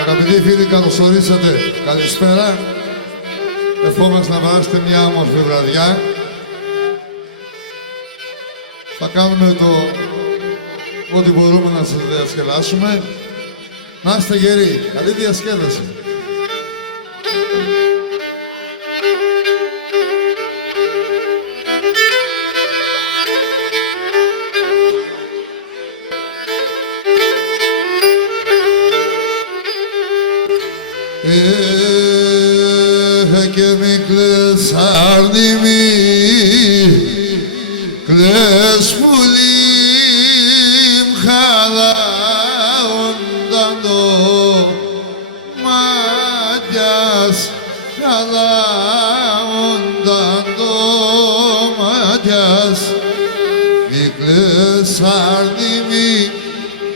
Αγαπητοί φίλοι, καλώς ορίσατε. Καλησπέρα. Ευχόμαστε να περάσετε μια όμορφη βραδιά. Θα κάνουμε ό,τι μπορούμε να σας διασκεδάσουμε. Να είστε γεροί. Καλή διασκέδαση. Και μη κλαις άρνημη, κλαις πουλήμ χαλάονταν το μάτιας, χαλάονταν το μάτιας. Μη κλαις άρνημη,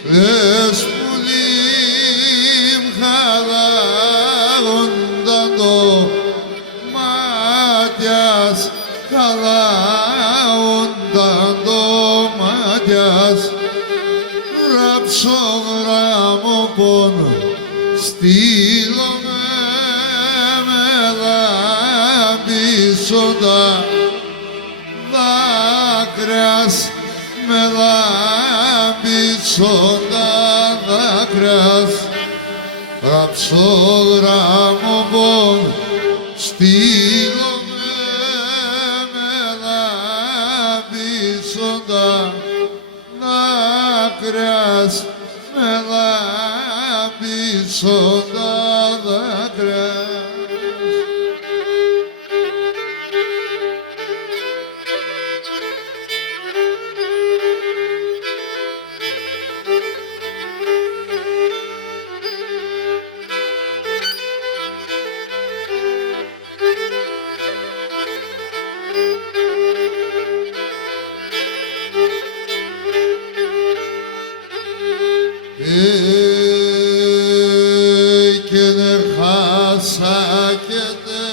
κλαις πουλήμ χαλάονταν το μάτιας, χαλάονταν το μάτιας. Γράψω γράμμο πόνο, στείλομαι με λάμπησοντα δάκρυας, με λάμπησοντα δάκρυας. Γράψω γράμμο πόνο, στείλομαι με λάμπησοντα δάκρυας, με λάμπησοντα δάκρυας. Και δεν χάσακεται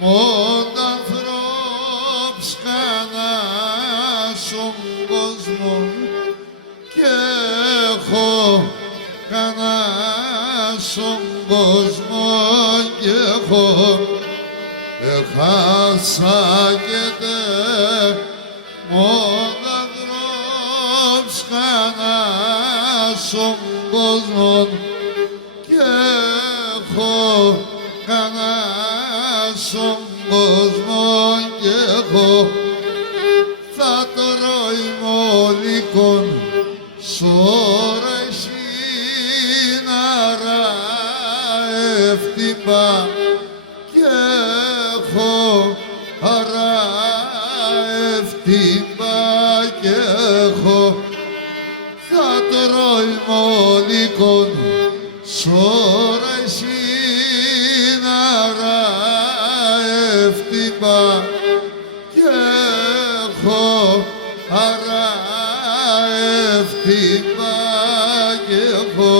μόνο ανθρώπς κανά στον κόσμο και έχω κανά στον κόσμο και έχω χάσακεται μόνο ανθρώπς κανά στον κόσμο και έχω κανά στον κόσμο και έχω θα τρώει μολύκον σώρα σύναρα εύτυπα και έχω χαρά εύτυπα και έχω θα τρώει μολύκον σώρα σύναρα εύτυπα και έχω χαρά εύτυπα και έχω.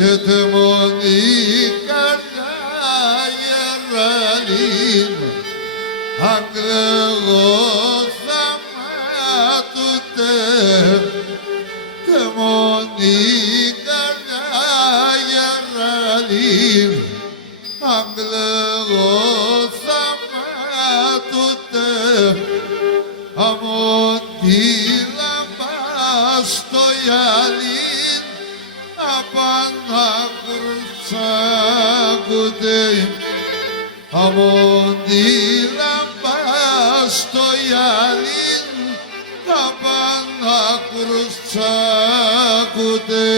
Έχετε μόνη καρδιά γεραλήν, αγγλεγό θαμάτουτε, και μόνη καρδιά γεραλήν, αγγλεγό θαμάτουτε, αμόντι λαμπά στο γυαλίν, απανακρουτσάκουτε, αμόντι λαμπά στο γυαλίν, απανακρουτσάκουτε.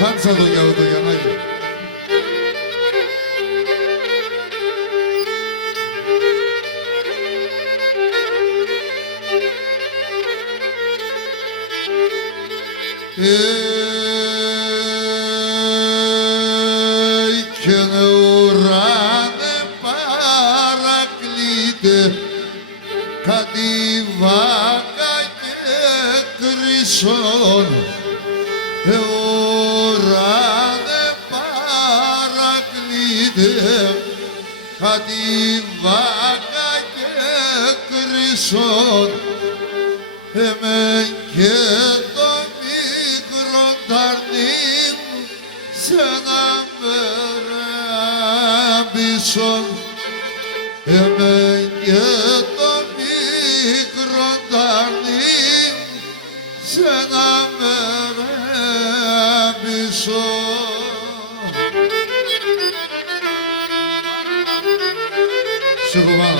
Hansa do gel do yanayı. Ey kene urane paraklite kadivaga ke krishon urane paraklite kadivaga ke krishon hemen ke Dardim sana verabison hemen yeto mikron dardim sana verabison Şuruma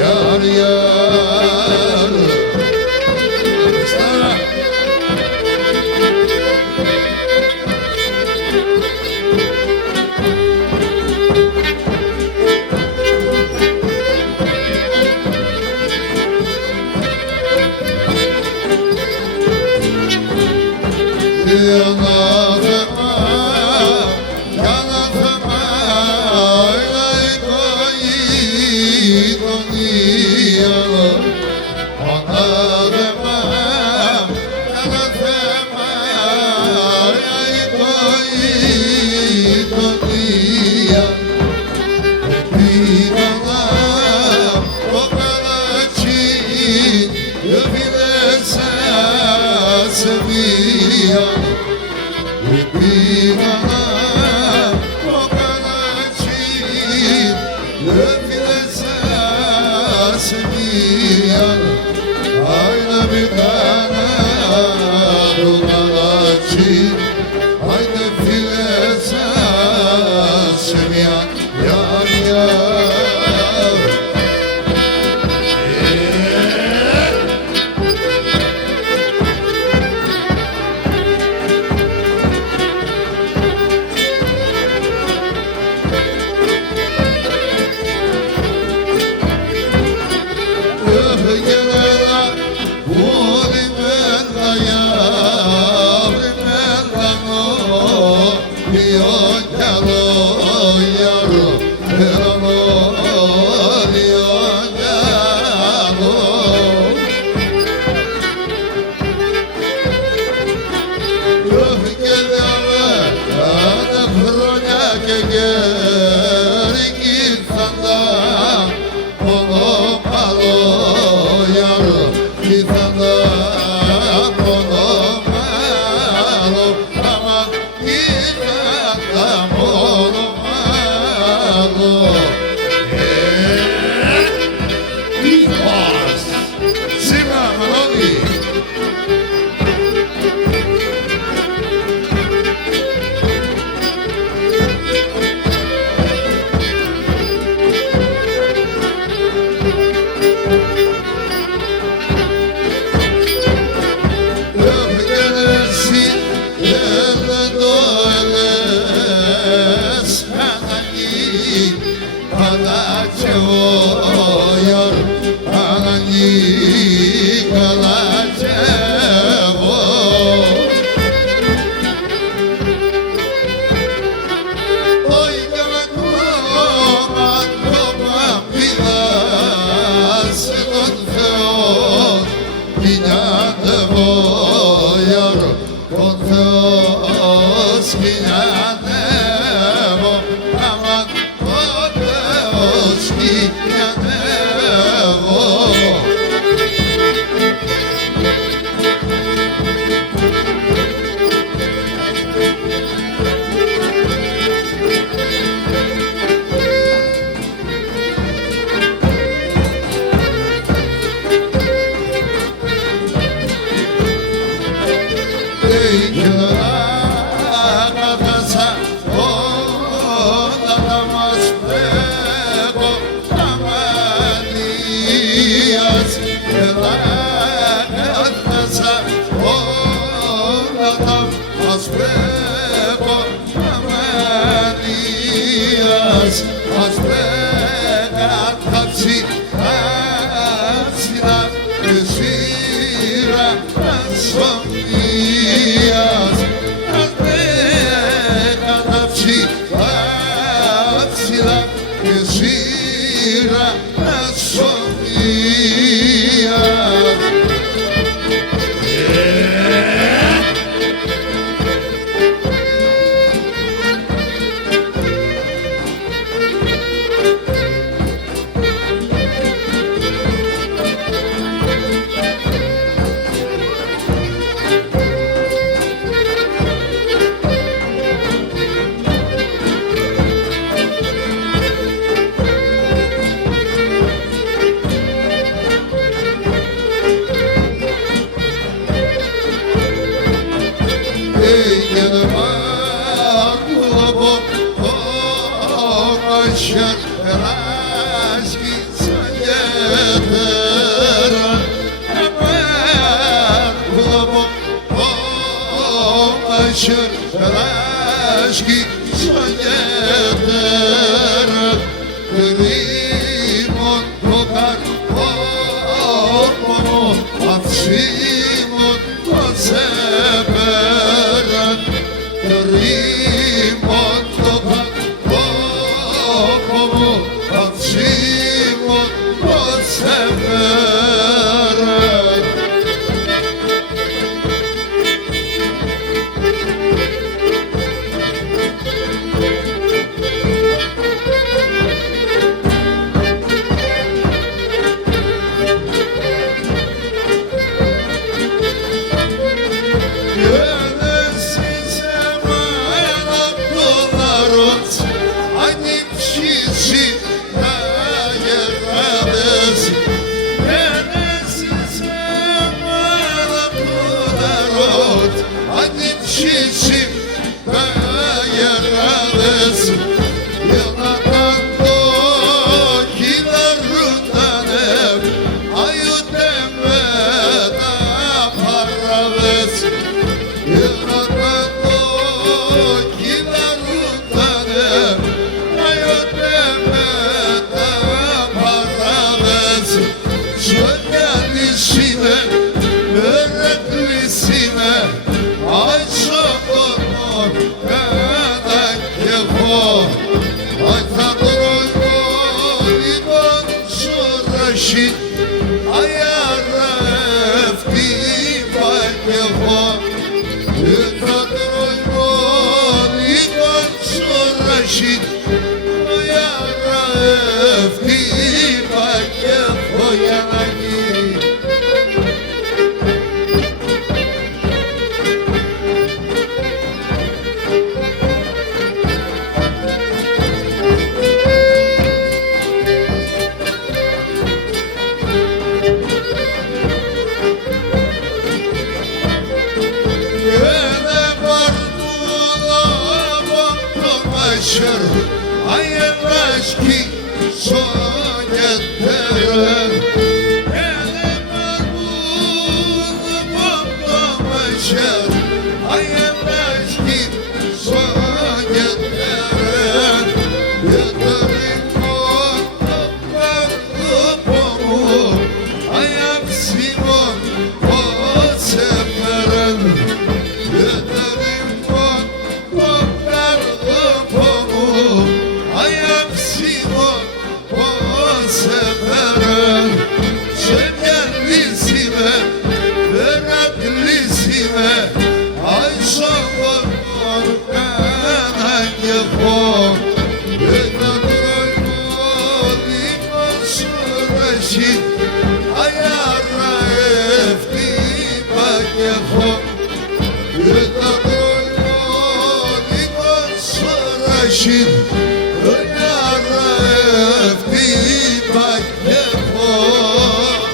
yar yar Gel ο Θεός χιλιανεύω, αμάν ο Θεός χιλιανεύω. I am Simon. için yara eftimak yapar.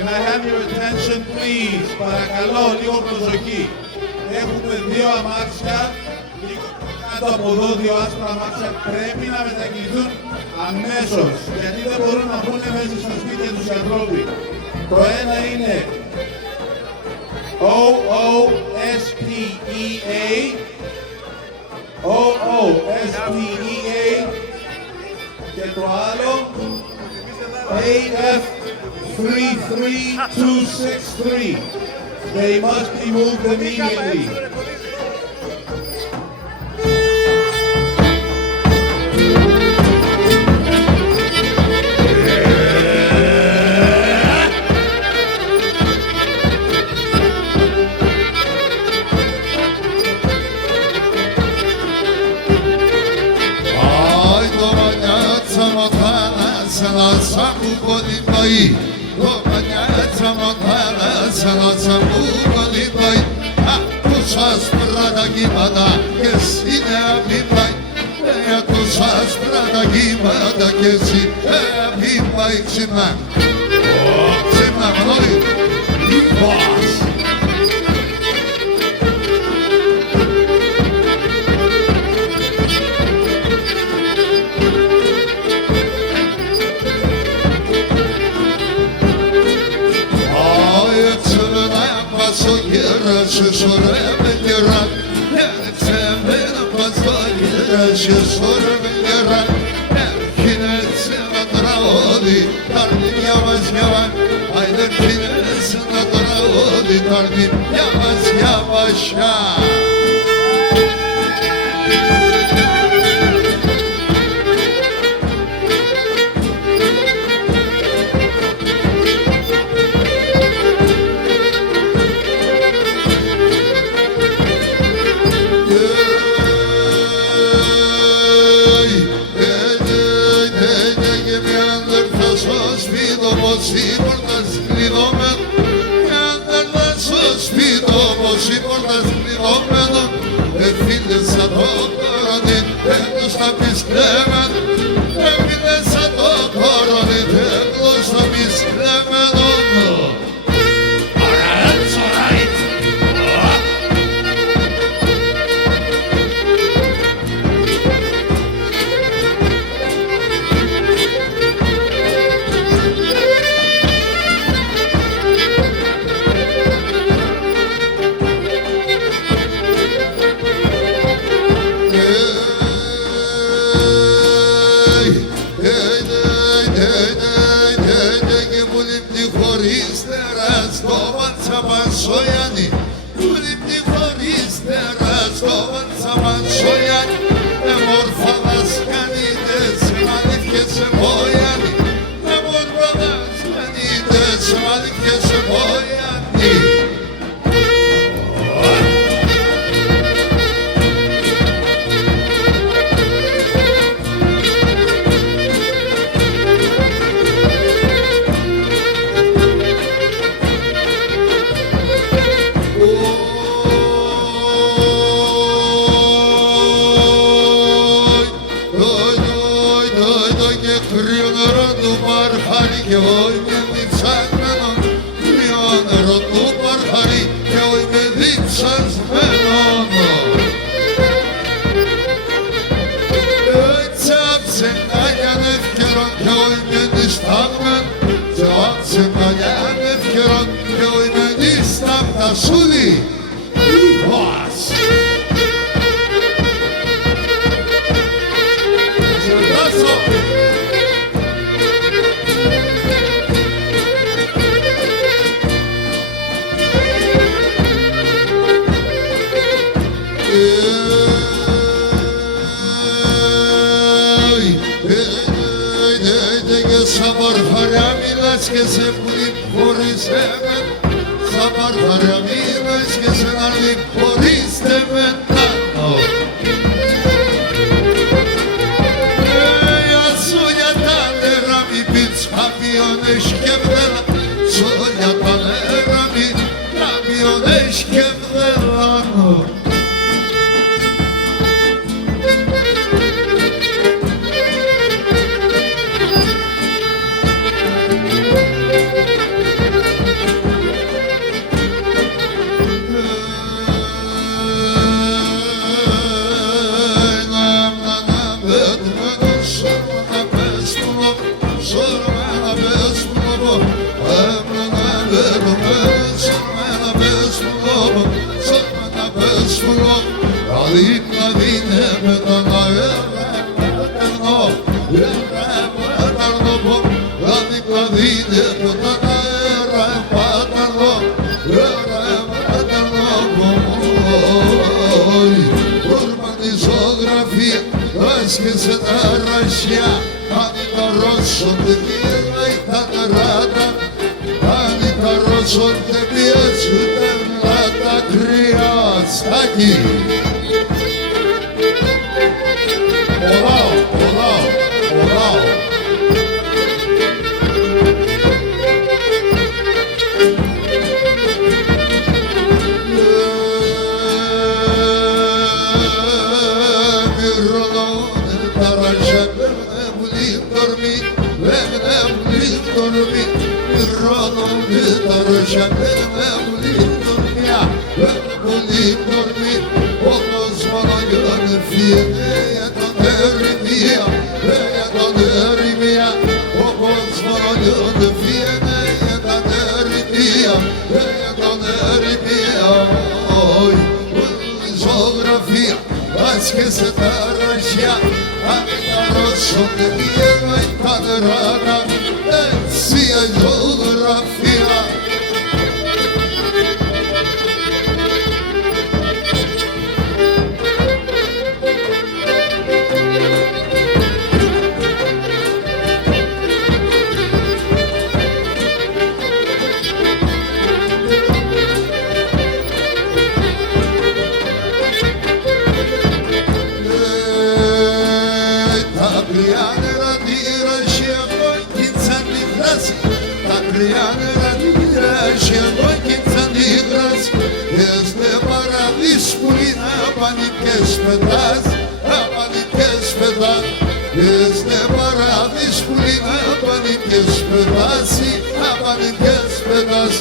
Can I have your attention, please? Παρακαλώ, λίγο προσοχή. Έχουμε δύο αμάξια, λίγο κάτω από εδώ, δύο άσπρα αμάξια. Πρέπει να μετακινηθούν αμέσως, γιατί δεν μπορούν να μπουν μέσα στα σπίτια τους οι ανθρώποι. Το ένα είναι OOSPEA, OOSPEA, και το άλλο AF33263. They must be moved immediately. She yavaş Aydın finesine doğru ditardim yavaş yavaş ya que se puede por ese Sabar para mí no es que se nadie por este ventano Ja suja tanera mi bit Avioneş kevdela Suja tanera mi Avioneş kevdela Que se arraşya Hani karosun demiye Tanrata Hani karosun demiye Tanrata Kriyastaki Olao, olao, olao Que se tarraşya Hani karosun demiye Tanrata Siyah yol κρυά νερά τυράζει εγώ κίντσαν τη φράση. Τα κρυά νερά τυράζει εγώ κίντσαν τη φράση. Este paradis purina paniques pedas, paniques pedas. Este paradis purina paniques pedas, paniques pedas.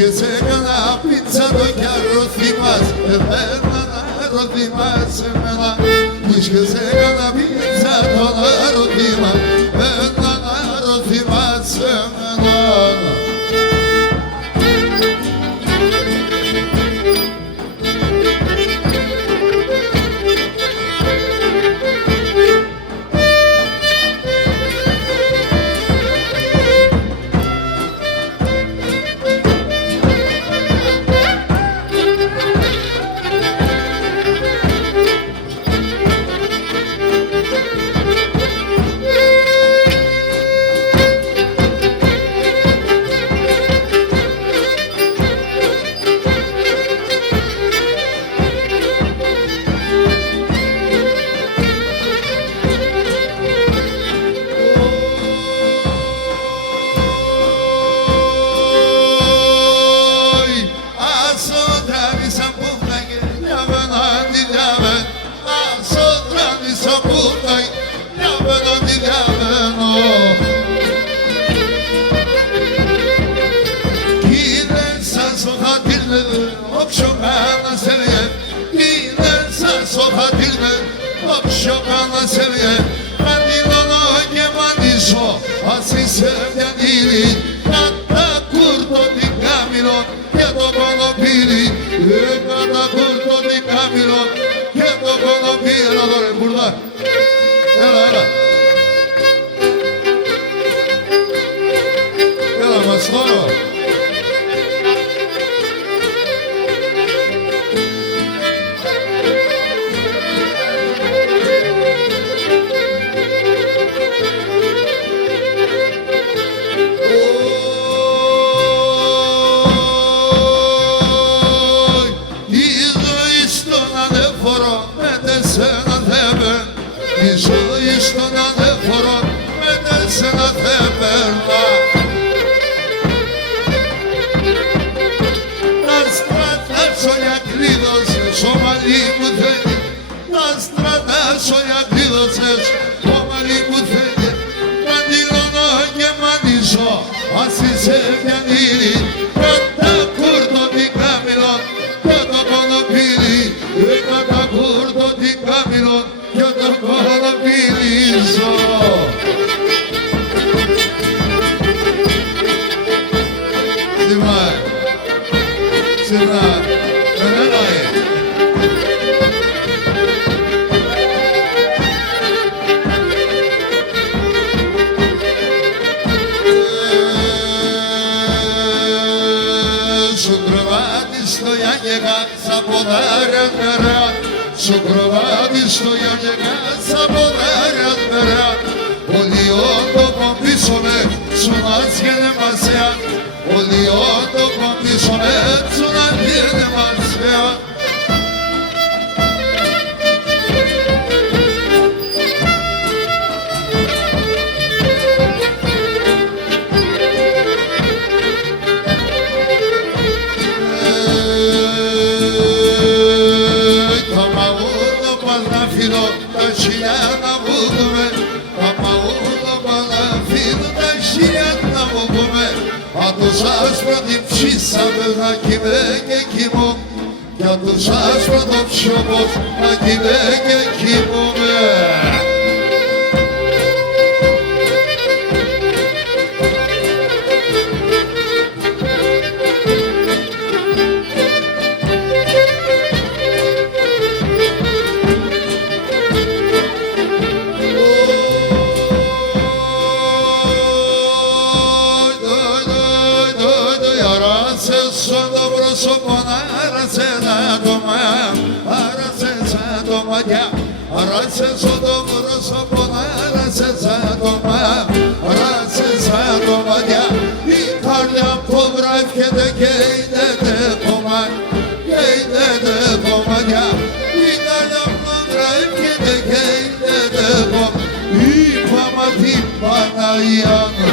Και σε έκανα πίτσα το κι αρωθήμας εμένα, αρωθήμας εμένα. Και σε έκανα πίτσα τον αρωθήμα εμένα, αρωθήμας εμένα. Şokana seviye Mandilano che mandiso Asi sevya dili Kata kurto di camino Che dokono pili Kata kurto di camino Che dokono pili Adore burada Ela ela Ela masnoro Asi sevgen iri Kata kurdo di camino Kata kono pili Kata kurdo di camino Kata kono pili so Simay Simay Simay Sabodarят мерят, сукровати стоят sabodarят мерят. Олиото помписоме, сунат гене масят. Олиото помписоме, сунат гене масят. Ταχυλιάνα βούγουμε, παπαούλο παλαφίδο, ταχυλιάνα βούγουμε. Αν τους άσπρο την ψήσαμε να κοιμέ και κοιμώ, κι αν τους άσπρο το ψιωμός να κοιμέ και κοιμούμε. σε ζω το πρόσωπο να σε σαν το σε σαν το μαλλιά. Η καρδιά πόδρα ευχέται και είναι κομμάτια, και είναι κομμάτια. Η καρδιά πόδρα ευχέται και είναι κομμάτια. Είπαμε την Παναγία μου.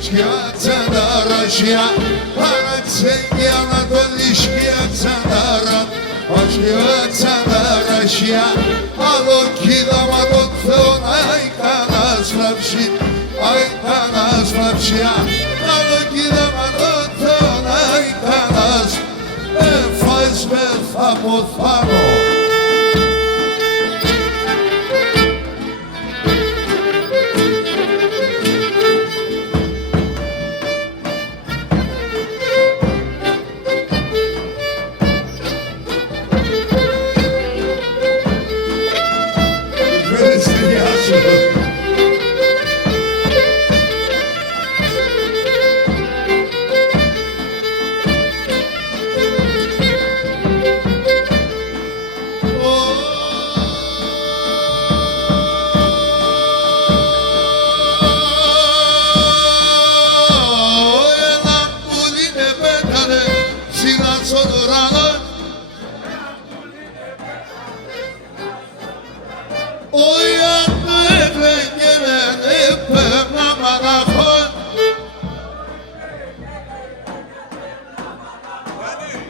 Σκιάτσα ρωσιά, παρατσέγγι Ανατολή σκιάτσα ρωσιά, άλλο κοίταμα τον Θεό να ικανάς φλαψί, ικανάς φλαψιά, άλλο κοίταμα τον Θεό να ικανάς, φάεις με θα ποθάνω.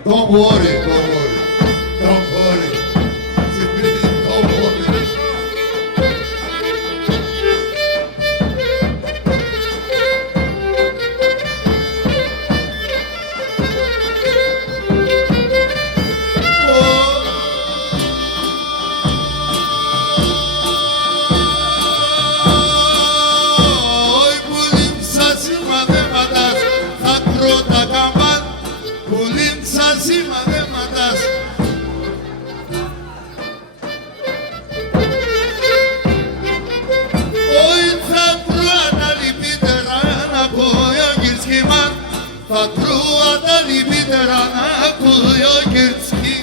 Don't worry, don't worry, don't worry. Don't worry. Oi, pulimsa σημαδέματας, θα κρώ τα καμπάν. Pulimsa σημαδέματας. Oi, θα κρώ τα λυπητέρα να ακούω γυρσκήμαν. Θα κρώ τα λυπητέρα να ακούω γυρσκήμαν.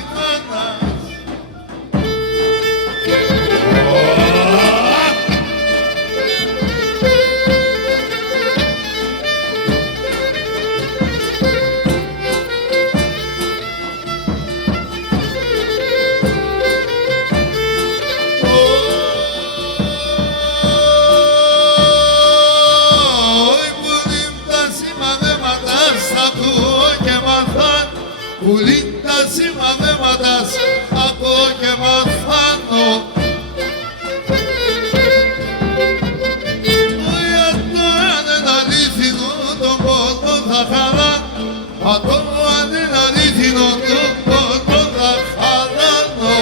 Πουλήν τα σημαδέματας, ακούω και μαθάνω. Γιατί αν είναι αλήθινο τον κόσμο θα χαλά, αν είναι αλήθινο τον κόσμο θα χαλάνω.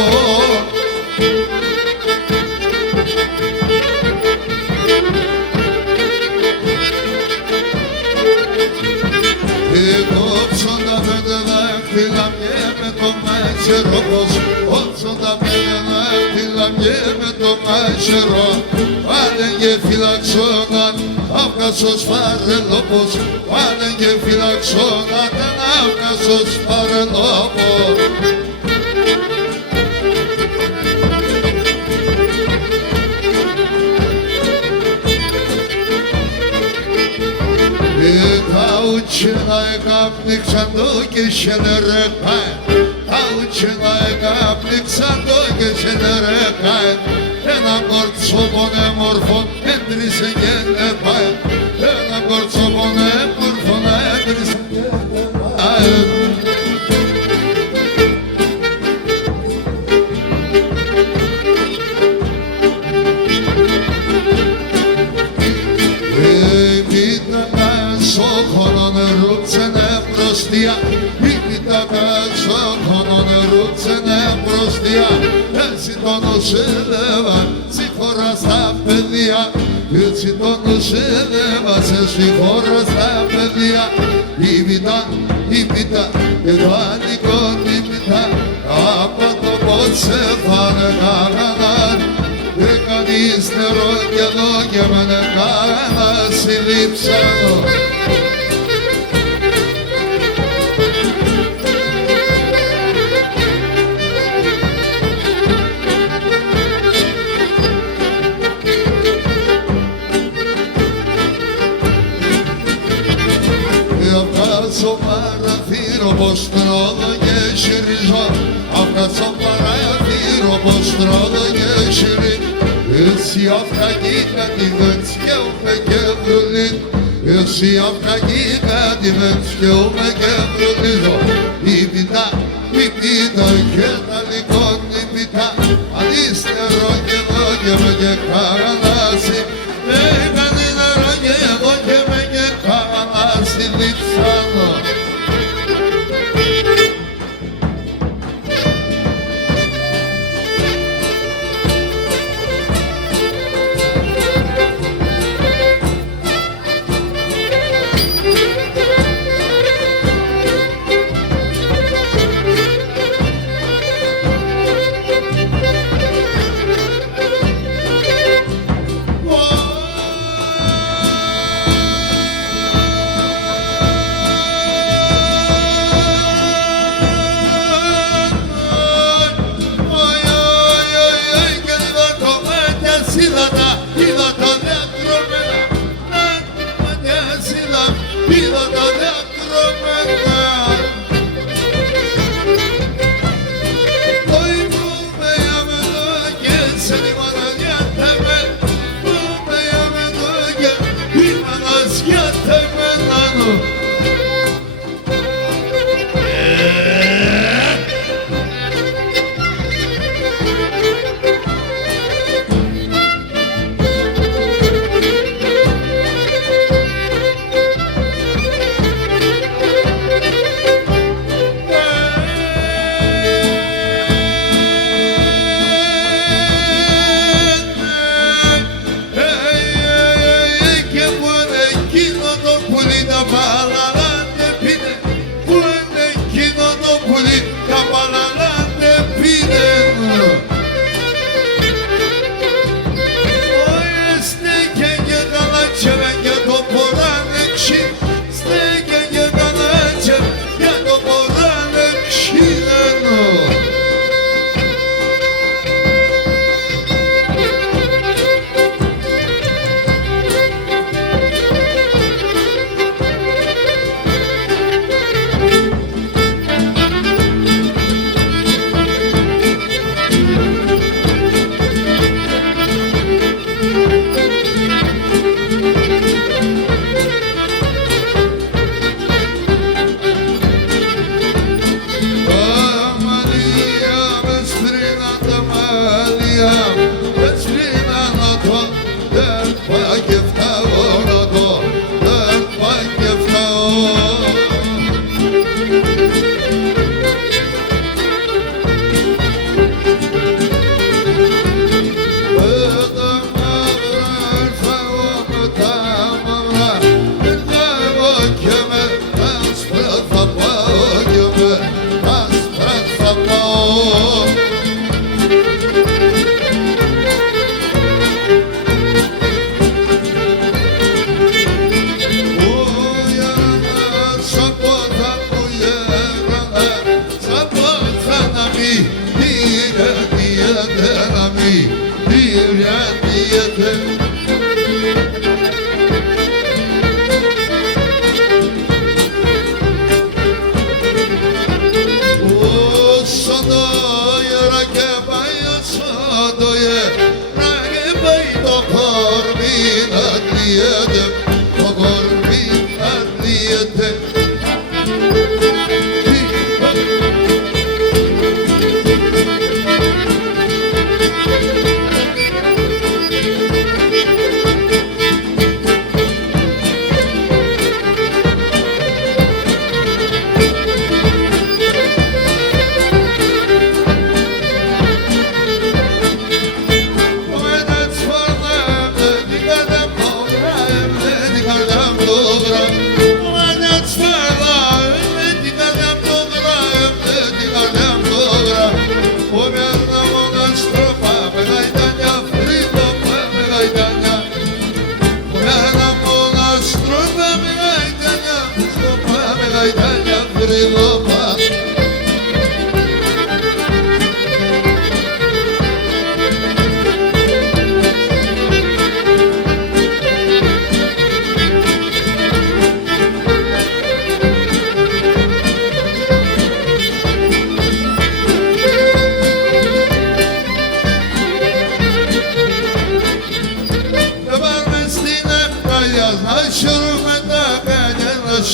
Κόψον τα πέντε δάχτυλα και με το μέσερο πως κόψον τα πέντε δάχτυλα και με το μέσερο πάνε και φυλαξόναν αυγασος παρελόπος πάνε και φυλαξόναν αυγασος παρελόπος. Τα ούτσινα εκάπνιξαν το και σελερεκάε, τα ούτσινα εκάπνιξαν το και σελερεκάε, ένα κορτσόπονε μορφόν έντρισε και λεπάε, ένα κορτσόπονε μορφόν έντρισε και λεπάε. Έτσι τον νοσηλεύαν, συγχωρέ χώρα στα παιδιά, έτσι το νους έβασε στη χώρα στα παιδιά. Η πίτα και το ανικό την πίτα, από το πότσε φάνε κανέναν. Και κανείς νερό και εδώ και με κανένα συλλήψανο. Στο παραθύρο πως τρώω και σιριζώ, αυτά στο παραθύρο πως τρώω και σιριζώ. Εσύ αυτά τη βέντς και ούμε και βρουλίν, εσύ αυτά τη βέντς και ούμε και βρουλίν. Η πίτα και τα λικών η πίτα, ανίστερο και εδώ και με και καρανάσι. Έκανε νερό και εδώ και με και καρανάσι διψάνω.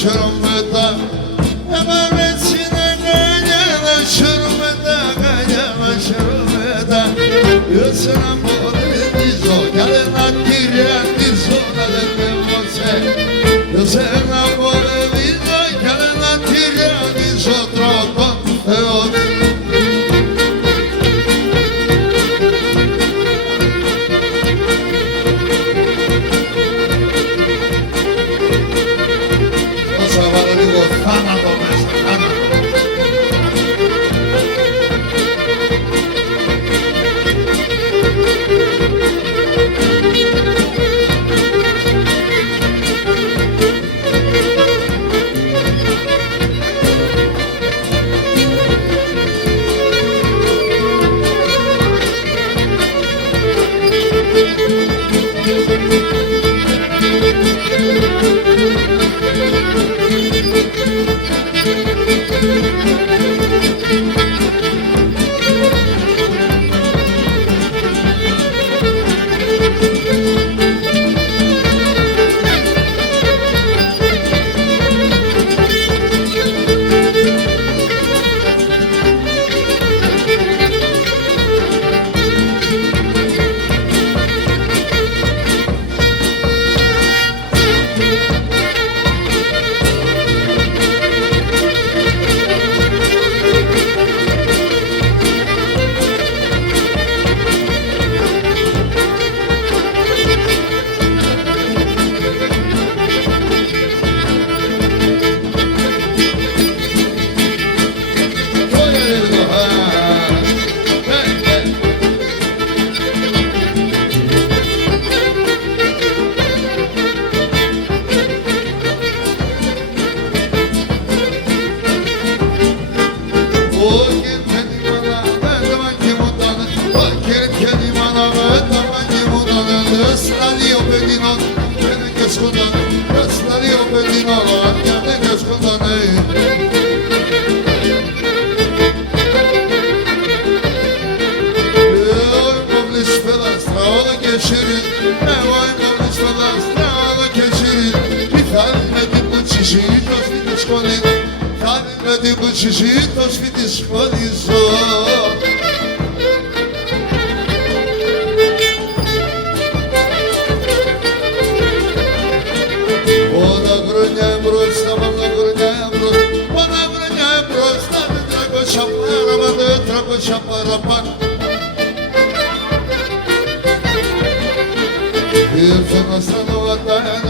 şurumda Emametine gel şurumda Gel şurumda Yusuna Dizo, galena tira, dizo, galena você. Eu sei na bola, dizo, galena tira, dizo, troco, Nossa, vale de gostar na conversa, Chichitos me descolizou. Ona grunha brus, na grunha brus, ona grunha brus, na trago chapara, na trago chapara pan. Isso nos tranou,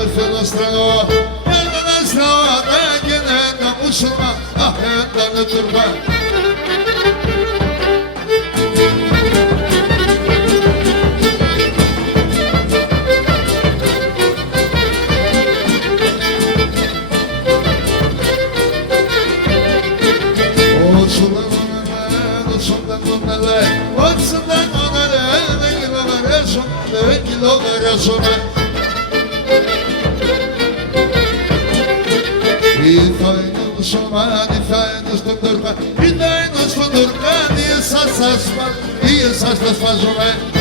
isso nos tranou, até que nem muçulmano. Ahenda turba E essas faz o bem.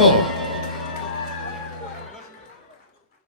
Μπράβο.